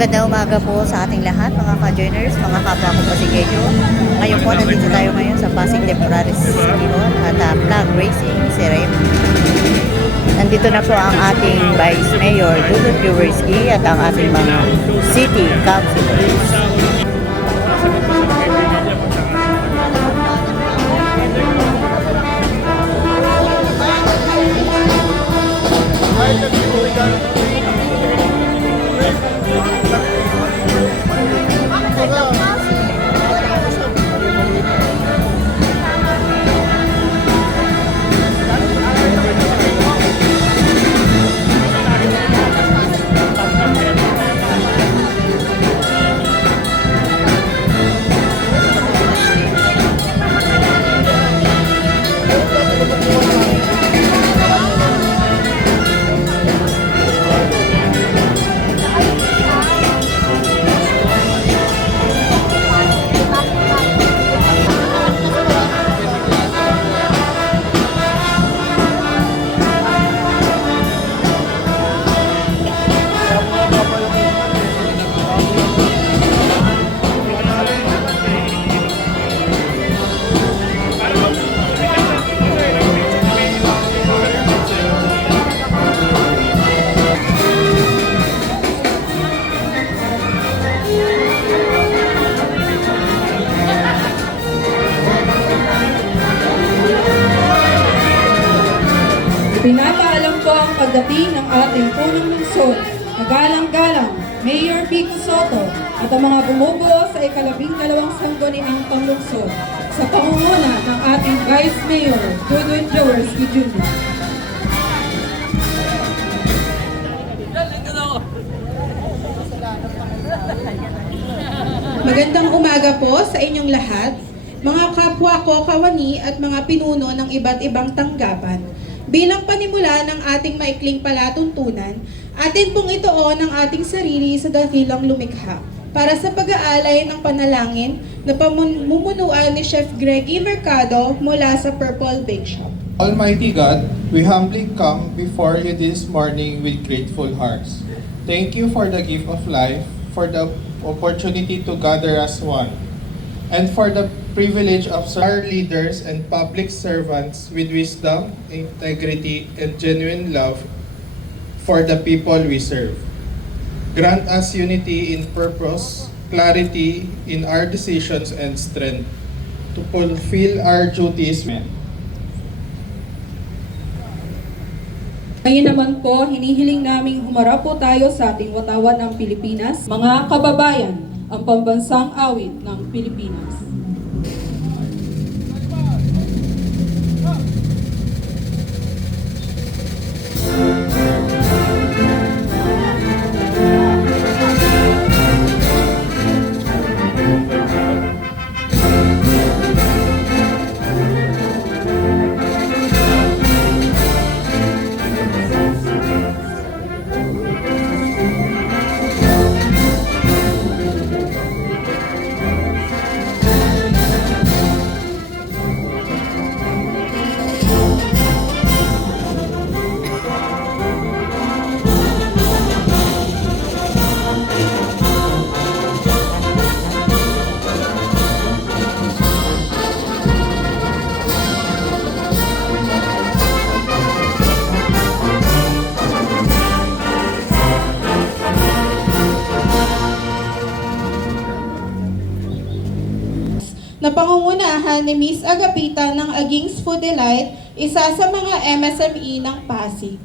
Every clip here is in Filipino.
Magandang umaga po sa ating lahat, mga ka-joiners, mga kapwa ko pasigenyo. Ngayon po, nandito tayo ngayon sa Pasig Temporary Ski Hall at Flag Racing Ceremony. Nandito na po ang ating Vice Mayor Dudut Jaworski at ang ating mga City Councilors. Pinapaalam ko ang pagdating ng ating punong lungsod, magalang-galang Mayor Vico Soto at ang mga bumubuo sa ika-12 sangguniang panglungsod sa pangunguna ng ating Vice Mayor Dudut Jaworski Jr. Magandang umaga po sa inyong lahat, mga kapwa ko kawani at mga pinuno ng iba't ibang tanggapan. Bilang panimula ng ating maikling palatuntunan, atin pong ituon ang ating sarili sa dakilang lumikha para sa pag-aalay ng panalangin na pamumunuan ni Chef Greg E. Mercado mula sa Purple Bake Shop. Almighty God, we humbly come before you this morning with grateful hearts. Thank you for the gift of life, for the opportunity to gather as one, and for the privilege of our leaders and public servants with wisdom, integrity, and genuine love for the people we serve. Grant us unity in purpose, clarity in our decisions, and strength to fulfill our duties. Ngayon naman po, hinihiling naming humarap po tayo sa ating watawan ng Pilipinas. Mga kababayan, ang pambansang awit ng Pilipinas. Na pangungunahan ni Miss Agapita ng Agings Food Delight, isa sa mga MSME ng Pasig.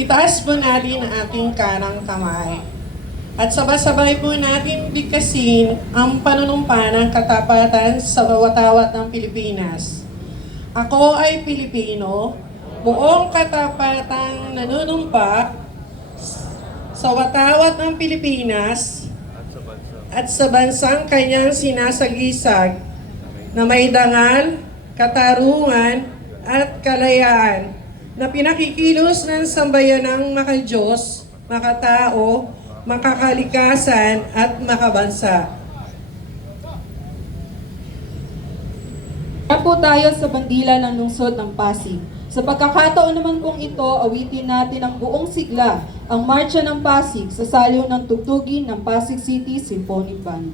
Itaas po natin ang ating kanang kamay at sabay-sabay po natin bigkasin ang panunumpa ng katapatan sa watawat ng Pilipinas. Ako ay Pilipino, buong katapatang nanunumpa sa watawat ng Pilipinas at sa bansang kanyang sinasagisag na may dangal, katarungan at kalayaan na pinakikilos ng sambayanang makadiyos, makatao, makakalikasan at makabansa. Harap po tayo sa bandila ng lungsod ng Pasig. Sa pagkakataon naman pong ito, awitin natin ang buong sigla, ang Marcha ng Pasig sa saliw ng tugtugin ng Pasig City Symphony Band.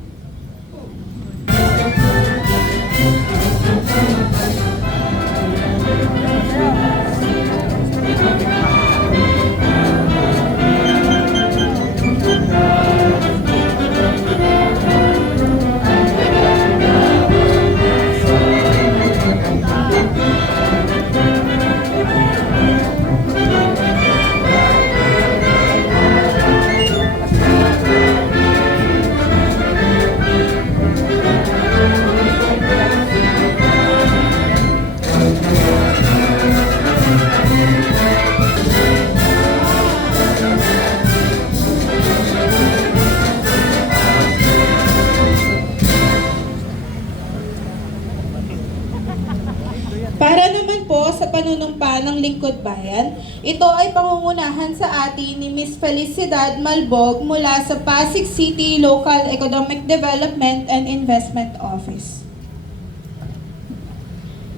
Para naman po sa panunumpa ng Lingkod Bayan, ito ay pangungunahan sa atin ni Ms. Felicidad Malbog mula sa Pasig City Local Economic Development and Investment Office.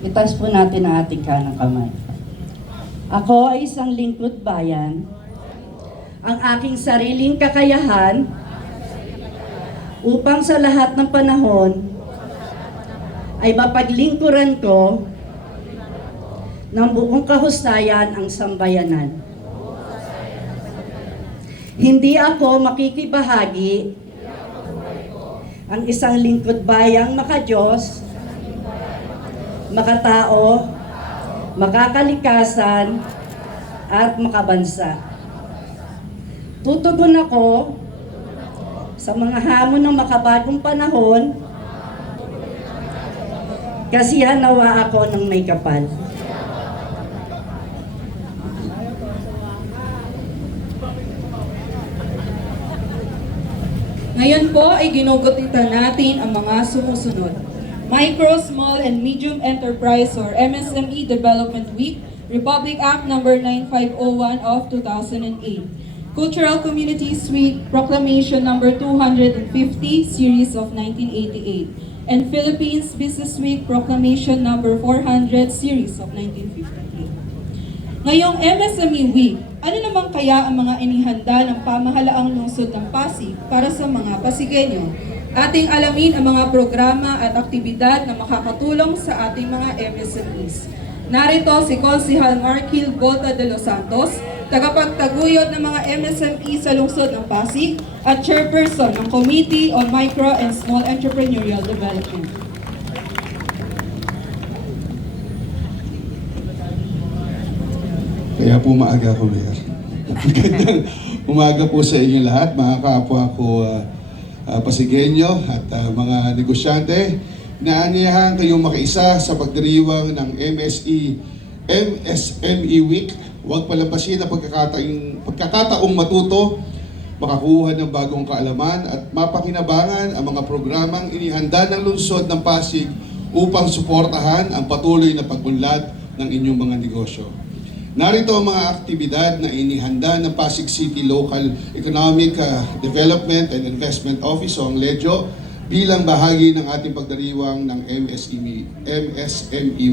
Itaas po natin ang ating kanang kamay. Ako ay isang lingkod bayan. Ang aking sariling kakayahan upang sa lahat ng panahon ay mapaglingkuran ko ng buong kahusayan ang sambayanan. Hindi ako makikibahagi ang isang lingkod bayang makadiyos, makatao, makakalikasan, at makabansa. Tutugon ako sa mga hamon ng makabagong panahon, kasihan nawa ako ng may kapal. Ngayon po ay ginugutitan natin ang mga sumusunod. Micro, Small and Medium Enterprise or MSME Development Week, Republic Act No. 9501 of 2008. Cultural Communities Week, Proclamation No. 250, Series of 1988. And Philippines Business Week, Proclamation No. 400, Series of 1953. Ngayong MSME Week, ano naman kaya ang mga inihanda ng pamahalaang lungsod ng Pasig para sa mga Pasigueño? Ating alamin ang mga programa at aktibidad na makakatulong sa ating mga MSMEs. Narito si Konsehal Marquil Volta de los Santos, tagapagtaguyod ng mga MSME sa lungsod ng Pasig at chairperson ng Committee on Micro and Small Entrepreneurial Development. Kaya po maaga ako, Mayor. Magandang umaga po sa inyo lahat, mga kapwa ko Pasigueño at mga negosyante. Naaniyahan kayong makiisa sa pagdiriwang ng MSME Week. Huwag palampasin ang pagkakataong matuto, makakuha ng bagong kaalaman at mapakinabangan ang mga programang inihanda ng lungsod ng Pasig upang suportahan ang patuloy na pag-unlad ng inyong mga negosyo. Narito ang mga aktibidad na inihanda ng Pasig City Local Economic Development and Investment Office o ang LEDO bilang bahagi ng ating pagdiriwang ng MSME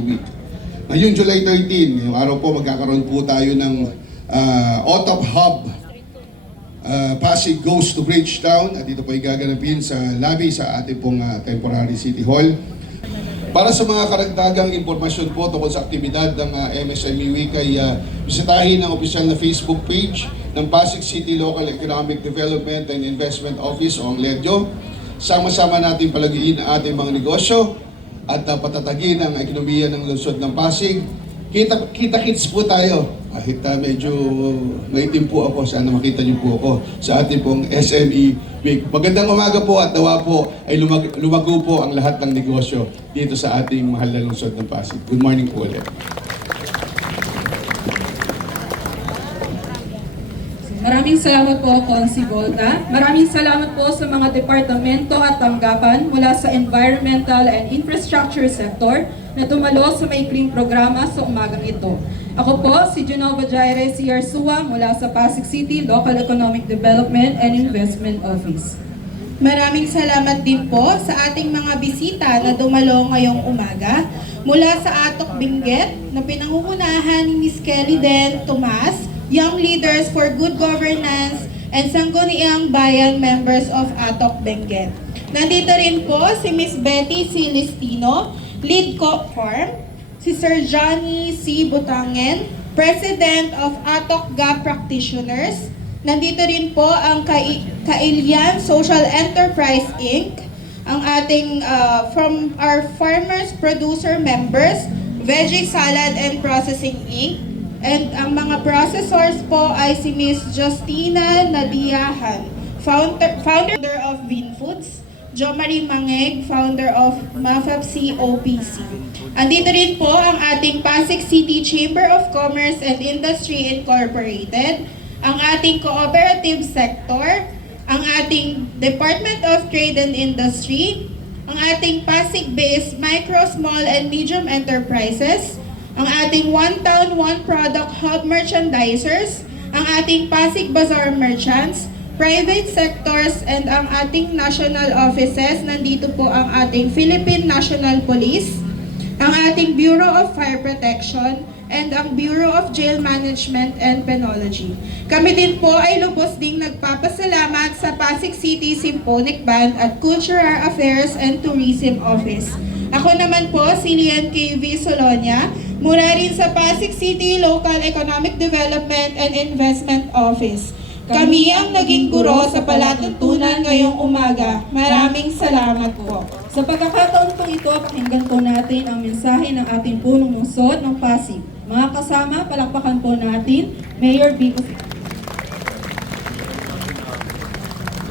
Week. Ngayong July 13, ngayong araw po magkakaroon po tayo ng OTOP Hub Pasig Goes to Bridgetown at dito po ay gaganapin sa lobby sa ating pong temporary City Hall. Para sa mga karagdagang impormasyon po tungkol sa aktibidad ng MSME Week ay bisitahin ang opisyal na Facebook page ng Pasig City Local Economic Development and Investment Office o ang LEDO. Sama-sama natin palagiin ang ating mga negosyo at patatagin ang ekonomiya ng lungsod ng Pasig. Kita-kits po tayo. Kahit medyo maitim po ako, sana makita niyo po ako sa ating pong SME Week. Magandang umaga po at nawa po ay lumago po ang lahat ng negosyo dito sa ating mahal na lungsod ng Pasig. Good morning po ulit. Maraming salamat po, Consi Volta. Maraming salamat po sa mga departamento at tanggapan mula sa environmental and infrastructure sector na tumalo sa maikling programa sa umagang ito. Ako po, si Genova Jaire C. Arsua mula sa Pasig City Local Economic Development and Investment Office. Maraming salamat din po sa ating mga bisita na dumalo ngayong umaga. mula sa Atok Benguet na pinangungunahan ni Ms. Kelly Den Tomas, Young Leaders for Good Governance and Sangguniang Bayan members of Atok Benguet. Nandito rin po si Ms. Betty Celestino, Lead Co-Farm, si Sir Johnny C. Butangen, President of Atok GA Practitioners. Nandito rin po ang Kailian Social Enterprise Inc., ang ating from our farmers producer members, Veggie Salad and Processing Inc. And ang mga processors po ay si Miss Justina Nadiahan, founder of Bean Foods, Jo Marie Mangeg, founder of MAFAPC OPC. Andito rin po ang ating Pasig City Chamber of Commerce and Industry Incorporated, ang ating cooperative sector, ang ating Department of Trade and Industry, ang ating Pasig-based Micro, Small, and Medium Enterprises, ang ating One Town, One Product Hub Merchandisers, ang ating Pasig Bazaar Merchants, private sectors, and ang ating national offices. Nandito po ang ating Philippine National Police, ang ating Bureau of Fire Protection, and ang Bureau of Jail Management and Penology. Kami din po ay lubos ding nagpapasalamat sa Pasig City Symphonic Band at Cultural Affairs and Tourism Office. Ako naman po si Lian K.V. Solonia, mula rin sa Pasig City Local Economic Development and Investment Office. Kami ang naging guro sa palatuntunan ngayong umaga. Maraming salamat po. Sa pagkakataon po ito, pakinggan po natin ang mensahe ng ating punong lungsod ng Pasig. Mga kasama, palakpakan po natin, Mayor Vico.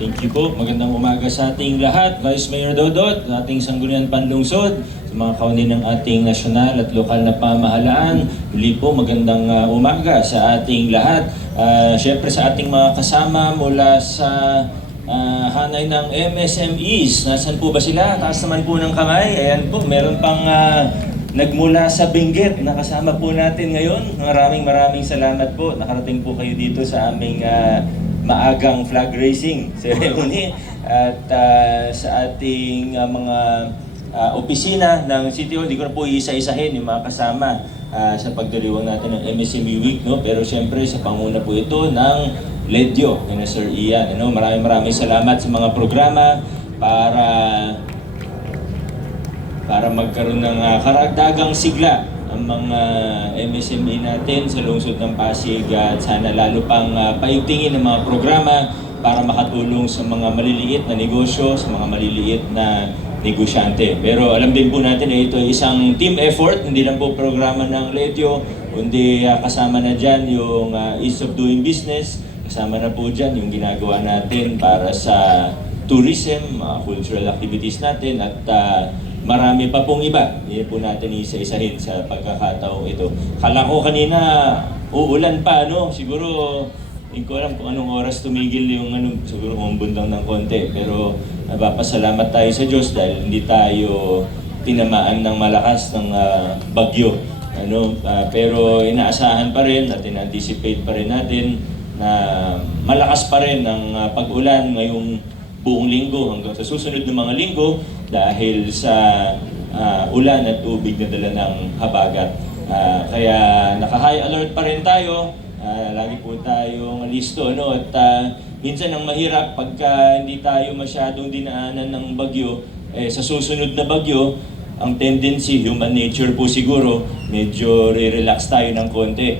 Thank you po. Magandang umaga sa ating lahat. Vice Mayor Dodot, ating Sangguniang Panlungsod, sa mga kauni ng ating nasyonal at lokal na pamahalaan. Muli po, magandang umaga sa ating lahat. Siyempre sa ating mga kasama mula sa hanay ng MSMEs. Nasaan po ba sila? Taas naman po ng kamay. Ayan po, meron pang nagmula sa Benguet. Nakasama po natin ngayon. Maraming salamat po. Nakarating po kayo dito sa aming maagang flag raising ceremony. At sa ating mga opisina ng City Hall, di ko na po isa-isahin yung mga kasama sa pagdiriwang natin ng MSME Week. No? Pero siyempre sa panguna po ito ng LEDYO, ni Sir Ian. Ano? Maraming salamat sa mga programa para magkaroon ng karagdagang sigla ang mga MSME natin sa lungsod ng Pasig at sana lalo pang paigtingin ng mga programa para makatulong sa mga maliliit na negosyo, sa mga maliliit na negosyante. Pero alam din po natin na ito ay isang team effort, hindi lang po programa ng LEDYO, kundi kasama na dyan yung ease of doing business, kasama na po dyan yung ginagawa natin para sa tourism, cultural activities natin at marami pa pong iba. Hindi po natin isa-isahin sa pagkakataong ito. Kala ko kanina uulan pa, no? Siguro hindi ko alam kung anong oras tumigil yung siguro umumbundang ng konti. Pero napapasalamat tayo sa Diyos dahil hindi tayo tinamaan ng malakas ng bagyo. Pero inaasahan pa rin at in-anticipate pa rin natin na malakas pa rin ang pag-ulan ngayong buong linggo hanggang sa susunod ng mga linggo dahil sa ulan at tubig na dala ng habagat. Kaya naka-high alert pa rin tayo. Lagi po tayong listo, at minsan ang mahirap pagka hindi tayo masyadong dinaanan ng bagyo, sa susunod na bagyo, ang tendency, human nature po siguro, medyo re-relax tayo ng konti.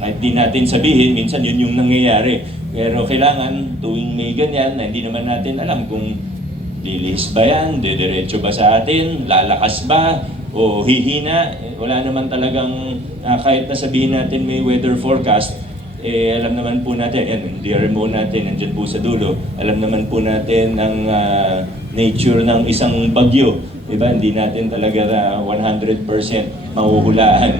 Kahit di natin sabihin, minsan yun yung nangyayari. Pero kailangan tuwing may ganyan na hindi naman natin alam kung lilihis ba yan, didiretso ba sa atin, lalakas ba, o hihina. Wala naman talagang, kahit na sabihin natin may weather forecast, alam naman po natin, yan, DRMO natin, nandyan po sa dulo, alam naman po natin ang nature ng isang bagyo. Diba? Hindi natin talaga 100% mahuhulaan.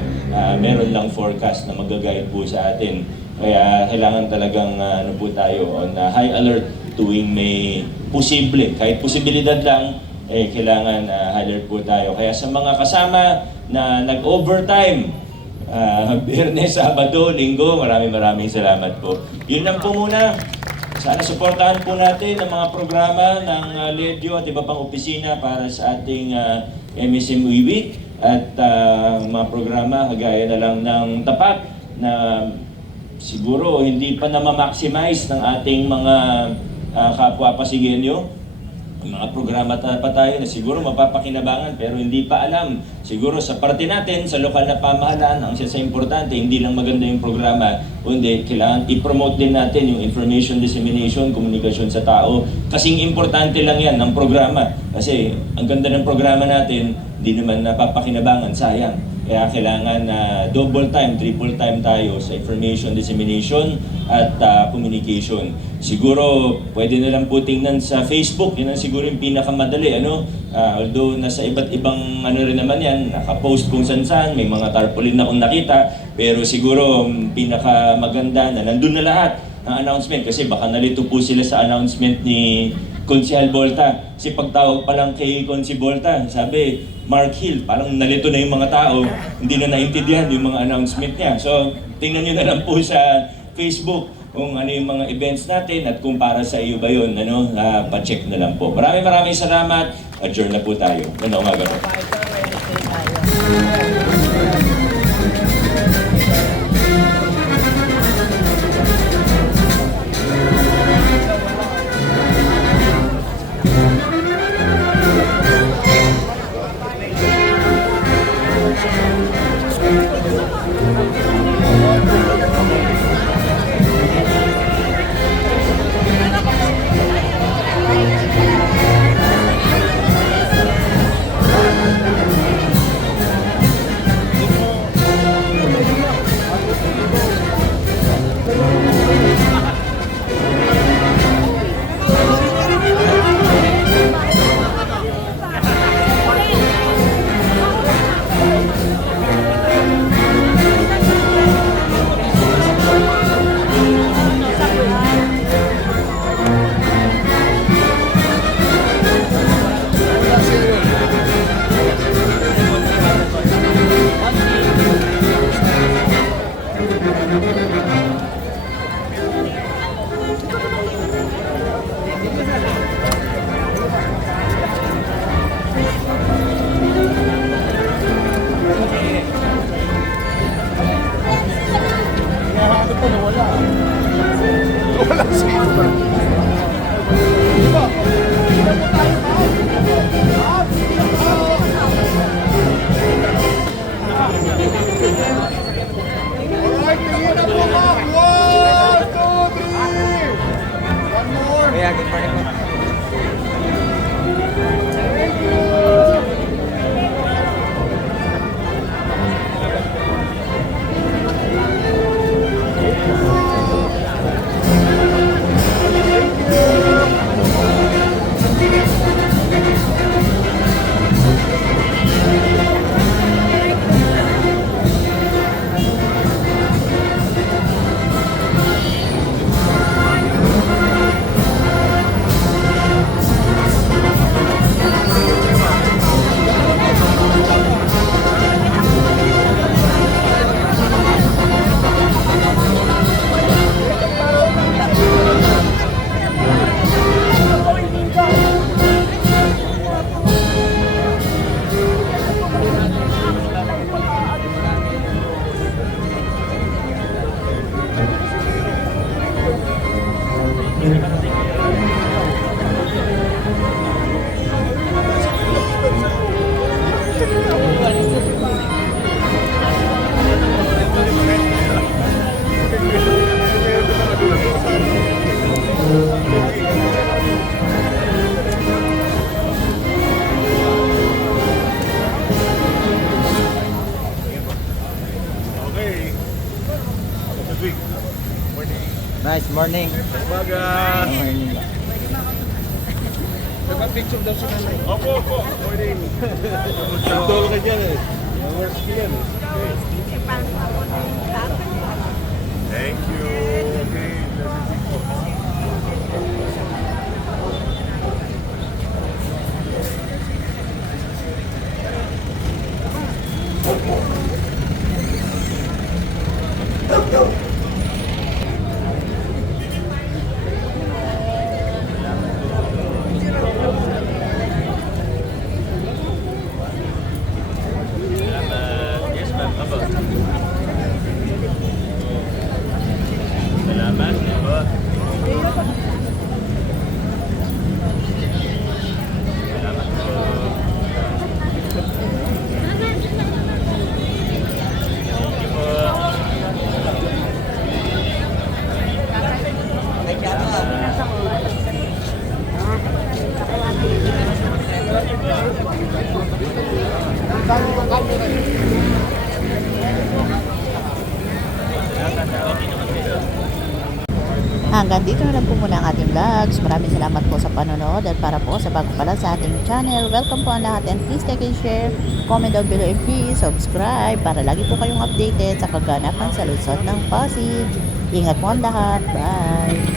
Meron lang forecast na mag-guide po sa atin. Kaya kailangan talagang po tayo on high alert tuwing may posible, kahit posibilidad lang, kailangan high alert po tayo. Kaya sa mga kasama na nag-overtime, Biyernes, Sabado, Linggo, maraming salamat po. Yun lang po muna. Sana suportahan po natin ang mga programa ng LEDIO at iba pang opisina para sa ating MSME Week at mga programa kagaya na lang ng tapat na siguro hindi pa na-maximize ng ating mga kapwa Pasigueño. Mga programa pa tayo na siguro mapapakinabangan pero hindi pa alam. Siguro sa parte natin, sa lokal na pamahalaan, ang isa sa importante, hindi lang maganda yung programa, kundi kailangan i-promote din natin yung information dissemination, komunikasyon sa tao. Kasing importante lang yan ng programa. Kasi ang ganda ng programa natin, hindi naman napapakinabangan, sayang. Kaya kailangan na double time, triple time tayo sa information dissemination at communication. Siguro pwede na lang po tingnan sa Facebook, yun ang siguro yung pinakamadali. Although nasa iba't ibang rin naman yan, nakapost kung saan-saan, may mga tarpaulin na akong nakita. Pero siguro pinakamaganda na nandun na lahat ng announcement kasi baka nalito po sila sa announcement ni Consihal Bolta. Kasi pagtawag pa lang kay Consi Bolta, sabi, Mark Hill, parang nalito na yung mga tao, hindi na naintindihan yung mga announcement niya. So, tingnan nyo na lang po sa Facebook kung ano yung mga events natin at kung para sa iyo ba yun, pa-check na lang po. Maraming salamat. Adjourn na po tayo. Magandang umaga po. Nice morning. Umaga. Morning. Nagpa-picture daw siya nanay. Opo. Morning. Tol ka dyan eh. Work yan eh. Thank you. Okay. Hanggang dito na lang po muna ang ating vlogs. Maraming salamat po sa panonood at para po sa bago pa lang sa ating channel, welcome po ang lahat and please like and share, comment down below and please subscribe para lagi po kayong updated sa kaganapan sa lungsod ng Pasig. Ingat po ang lahat. Bye!